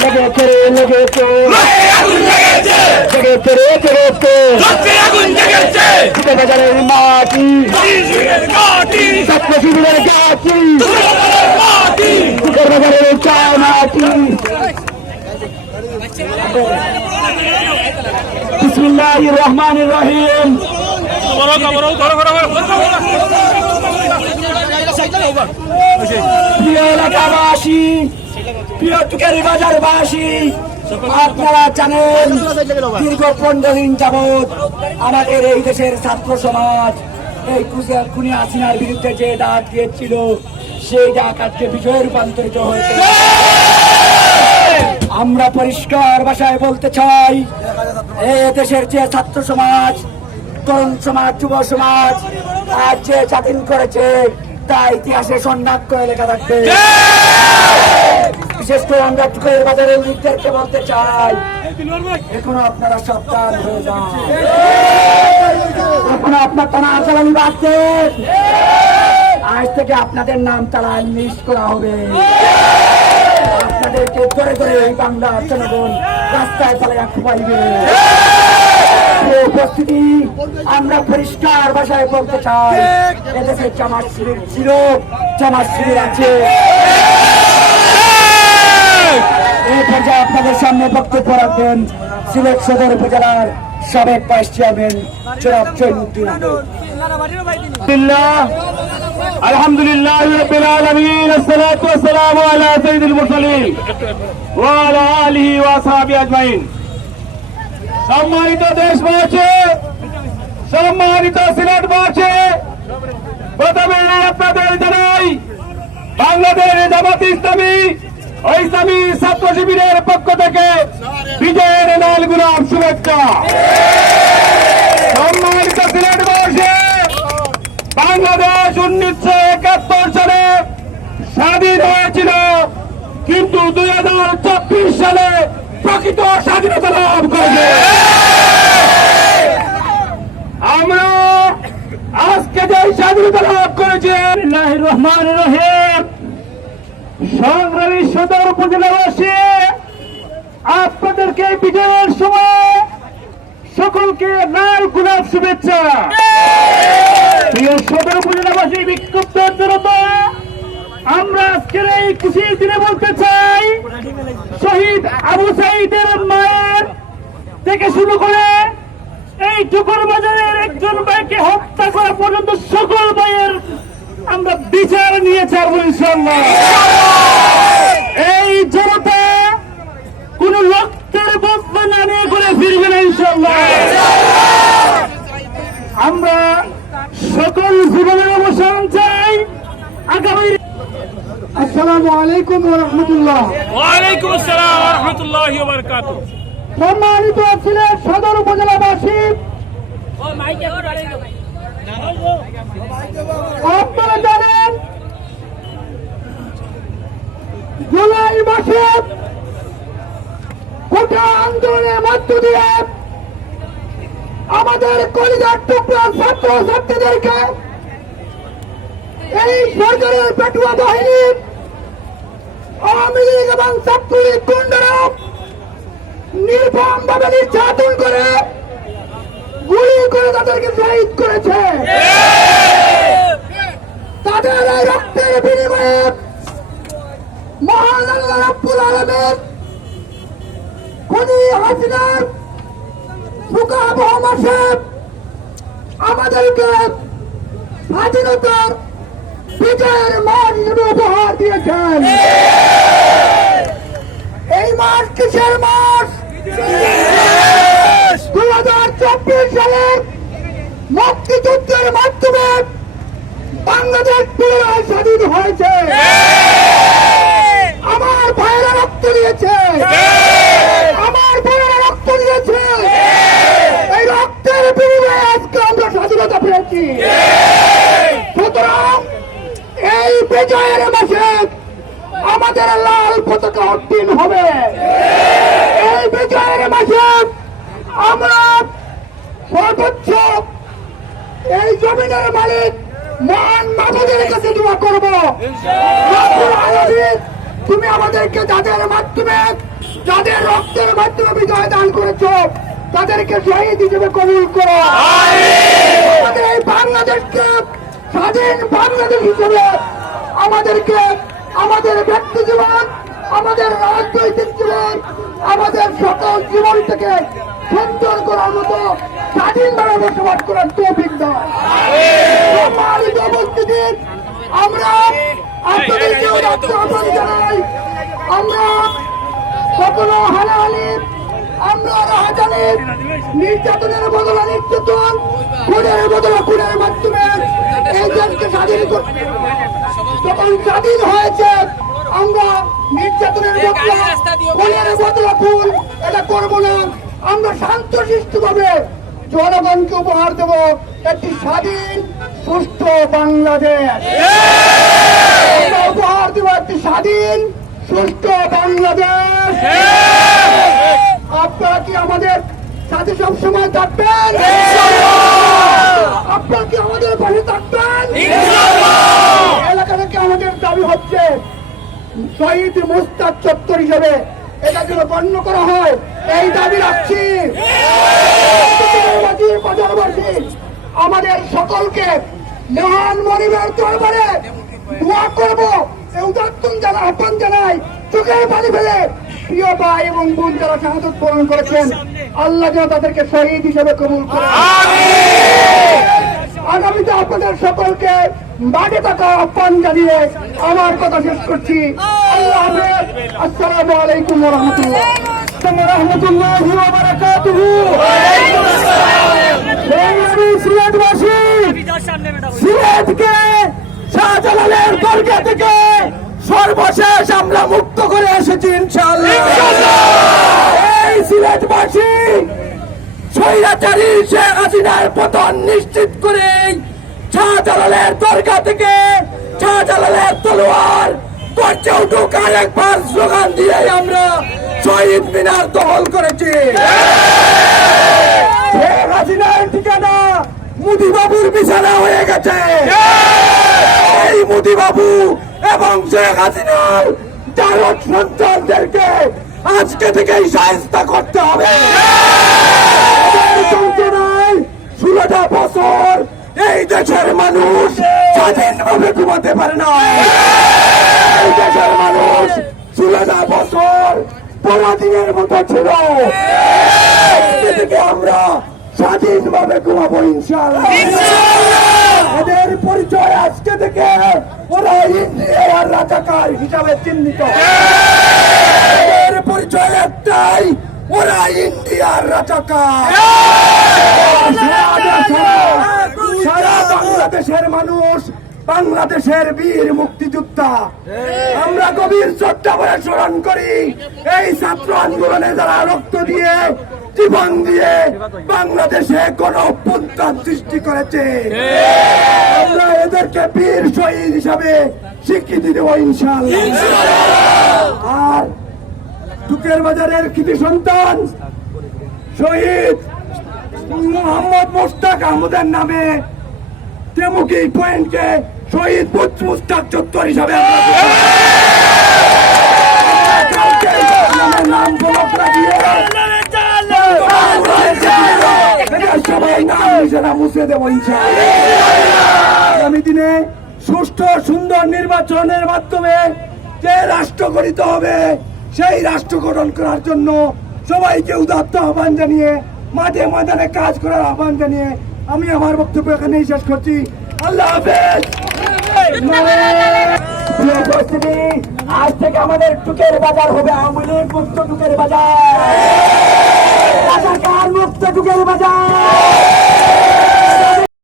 লেগেছে লেগেছে বাজারের মাটি ছাত্র শিবিরের গাছি বাজারের চা মাটি বিসমিল্লাহির রহমানির রহিম। প্রিয় এলাকাবাসী, প্রিয় টুকারি বাজারবাসী, আপনারা জানেন দীর্ঘ 15 দিন যাবৎ আমাদের এই দেশের ছাত্র সমাজ এই খুনি হাসিনার বিরুদ্ধে যে ডাক দিয়েছিল সেই ডাক আজকে বিজয়ে রূপান্তরিত হয়েছে। আমরা পরিষ্কার ভাষায় বলতে চাই, এই দেশের যে ছাত্র সমাজ, তরুণ সমাজ, যুব সমাজ আজ যে স্বাধীন করেছে তা ইতিহাসে সন্ন্যাস করে লেখা থাকবে। বিশেষ করে আমরা টুকাইয়ের বাজারের লোকদেরকে বলতে চাই, এখনো আপনারা সাবধান হয়ে যান, এখনো আপনার থানা চালানি বাঁচছেন, আজ থেকে আপনাদের নাম তারা লিস্ট করা হবে। আপনাদেরকে ধরে ধরে এই বাংলার জনগণ রাস্তায় পালাইয়া খুবাইবে। উপস্থিতি, আমরা পরিষ্কার ভাষায় বলতে চাই, এদেশে জামাত শিবির ছিল, জামাত শিবির আছে। এই পর্যায়ে আপনাদের সামনে বক্তব্য রাখবেন সিলেট সদর উপজেলার সাবেক ভাইস চেয়ারম্যান জনাব জয়নুদ্দিন আহমেদ। আলহামদুলিল্লাহ রাব্বিল আলামিন, আসসালাতু ওয়াসসালামু আলা সাইয়্যিদিল মুরসালিন ওয়া আলা আলিহি ওয়া আসহাবিহি আজমাইন। সম্মানিত দেশবাসী, সম্মানিত সিলেটবাসী, প্রথমে আপনাদের জানাই বাংলাদেশ জামাত ইসলামী ও ইসলামী ছাত্র শিবিরের পক্ষ থেকে বিজয়ের লাল গোলাপ শুভেচ্ছা। সম্মানিত সিলেটবাসী, বাংলাদেশ 1971 সালে স্বাধীন হয়েছিল, কিন্তু 2024 সালে প্রকৃত স্বাধীনতা লাভ করেছে। আমরা আজকে যে স্বাধীনতা লাভ করেছে, বিসমিল্লাহির রহমানির রহিম। সংগ্রামী সদর উপজেলাবাসী, আপনাদেরকে বিজয়ের সময় সকলকে লাল গোলাপ শুভেচ্ছা। প্রিয় সদর উপজেলাবাসী, বিক্ষুব্ধের জনতা, আমরা আজকের এই খুশির দিনে বলতে চাই, শহীদ আবু সাঈদের মায়ের থেকে শুরু করে এই টুকুর বাজারের একজন ভাইকে হত্যা করা পর্যন্ত সকল ভাইয়ের আমরা বিচার নিয়ে ছাড়বো ইনশাআল্লাহ। এই জনতা কোন রক্তের বদলা না নিয়ে করে ফিরবে না ইনশাআল্লাহ। আমরা সকল জীবনের অবসান চাই আগামী। আসসালামু আলাইকুম ওয়া রাহমাতুল্লাহ। ওয়া আলাইকুম আসসালাম ওয়া রাহমাতুল্লাহি ওয়া বারাকাতুহু। সম্মানিত সিলেট সদর উপজেলাবাসী, আপনারা জানেন জুলাই মাসে কোটা আন্দোলনের মধ্য দিয়ে আমাদের কলিজার টুকরা ছাত্র ছাত্রীদেরকে এই সরকারের পেটুয়া বাহিনী, আওয়ামী লীগ এবং ছাত্রলীগ গুন্ডারা নির্মম ভাবে নির্যাতন করে গুলি করে তাদেরকে শহীদ করেছে। তাদের এই রক্তের বিনিময়ে মহান আল্লাহ রাব্বুল আলামিন খুনি হাসিনার ভয়াবহ মাসে আমাদেরকে স্বাধীনতার বিজয়ের মাস উপহার দিয়েছেন। এই মাস কিসের মাস? 2024 সালের মুক্তিযুদ্ধের মাধ্যমে বাংলাদেশ পুনরায় স্বাধীন হয়েছে। আমার ভাইয়েরা রক্ত দিয়েছে, আমার বোনেরা রক্ত দিয়েছে, এই রক্তের বিনিময়ে আজকে আমরা স্বাধীনতা পেয়েছি। সুতরাং এই বিজয়ের মাসে আমাদের লাল পতাকা উড্ডীন হবে। এই বিজয়ের মাসে আমরা সর্বোচ্চ এই জমিনের মালিক মহান মাবুদের কাছে দোয়া করব, রব্বুল আলামিন তুমি আমাদেরকে যাদের মাধ্যমে, যাদের রক্তের মাধ্যমে বিজয় দান করেছো, তাদেরকে শহীদ হিসেবে কবুল করো। আমাদের এই বাংলাদেশকে স্বাধীন বাংলাদেশ হিসেবে আমাদেরকে, আমাদের ব্যক্তি জীবন, আমাদের রাজনৈতিক জীবন, আমাদের সকল জীবন থেকে সুন্দর করার মতো স্বাধীনভাবে বসবাস করার তৌফিক দাও। সম্মানিত উপস্থিতি, আমরা আপনাদেরকে আহ্বান জানাই, আমরা কখনো হানাহানি, আমরা রাহাজানি, নির্যাতনের বদলে নির্যাতন, খুনের বদলে খুনের মাধ্যমে এই দেশকে স্বাধীন করতে, যখন স্বাধীন হয়েছে আমরা নির্যাতনের বদলে, খুনের বদলে খুন এটা করবো না। আমরা শান্তশিষ্ট ভাবে জনগণকে উপহার দেব একটি স্বাধীন সুস্থ বাংলাদেশ। আমরা উপহার দেব একটি স্বাধীন সুস্থ বাংলাদেশ। আপনারা কি আমাদের সাথে সবসময় থাকবেন? আপনারা কি আমাদের পাশে থাকবেন? এলাকা থেকে আমাদের দাবি হচ্ছে শহীদ মুস্তাক চত্বর হিসেবে এটা যেন গণ্য করা হয়, এই দাবি রাখছি। বাজারবাসী আমাদের সকলকে মহান মনিবের দরবারে দোয়া করবো, এই উদাত্তন যারা আহ্বান জানাই, চোখের পানি ফেলে প্রিয় ভাই এবং বোন যারা শাহাদত বরণ করেছেন, আল্লাহ যেন তাদেরকে শহীদ হিসেবে কবুল করে। আগামীতে আপনাদের সকলকে বাড়ি থাকা আহ্বান জানিয়ে আমার কথা শেষ করছি। আল্লাহ হাফেজ। আসসালামু আলাইকুম ওয়া রাহমাতুল্লাহ ওয়া বারাকাতুহু। সিলেটবাসী, সিলেটকে শাহজালালের দরগা থেকে সর্বশেষ আমরা মুক্ত করে এসেছি ইনশাআল্লাহ। এই সিলেটবাসী স্বৈরাচারী শেখ হাসিনার পতন নিশ্চিত করে শাহজালালের দরগা থেকে শাহজালালের তলোয়ার গর্জে উঠুক আর একবার স্লোগান দিয়ে আমরা শহীদ মিনার দখল করেছি। শেখ হাসিনার ঠিকানা মোদিবাবুর বিছানা হয়ে গেছে। এই মোদিবাবু এবং শেখ হাসিনার জারদ সন্তানদেরকে আজকে থেকেই শায়েস্তা করতে হবে। 16টা বছর এই দেশের মানুষ স্বাধীনভাবে ঘুমাতে পারে না। এই দেশের মানুষ 16টা বছর পরাধীনের মতো ছিল। আজকে থেকে আমরা স্বাধীনভাবে ঘুমাবো ইনশাআল্লাহ। এদের পরিচয় আজকে থেকে ওরা ইন্ডিয়ার রাজাকার হিসাবে চিহ্নিত। এদের পরিচয় একটাই, ওরা ইন্ডিয়ার রাজাকার। সারা বাংলাদেশের মানুষ বাংলাদেশের বীর মুক্তিযোদ্ধা। আমরা গভীর শ্রদ্ধা করে স্মরণ করি এই ছাত্র আন্দোলনে যারা রক্ত দিয়ে, জীবন দিয়ে বাংলাদেশে গণঅভ্যুত্থান সৃষ্টি করেছে। আমরা এদেরকে বীর শহীদ হিসাবে স্বীকৃতি দেব ইনশাআল্লাহ। আর টুকের বাজারের কৃতি সন্তান শহীদ মোহাম্মদ মুস্তাক আহমদের নামে তেমুকি পয়েন্টকে শহীদ মুস্তাক চত্বর হিসাবে নাম ফলক লাগিয়ে সবাই নাম নিশানা মুছে দেব ইনশাআল্লাহ। আগামী দিনে সুষ্ঠু সুন্দর নির্বাচনের মাধ্যমে যে রাষ্ট্র গঠিত হবে, সেই রাষ্ট্র গঠন করার জন্য সবাইকে উদাত্ত আহ্বান জানিয়ে, মাঠে ময়দানে কাজ করার আহ্বান জানিয়ে আমি আমার বক্তব্য এখানেই শেষ করছি। আল্লাহ হাফেজ। আজ থেকে আমাদের টুকের বাজার হবে আওয়ামী লীগ মুক্ত টুকের বাজার, রাজাকার মুক্ত টুকের বাজার।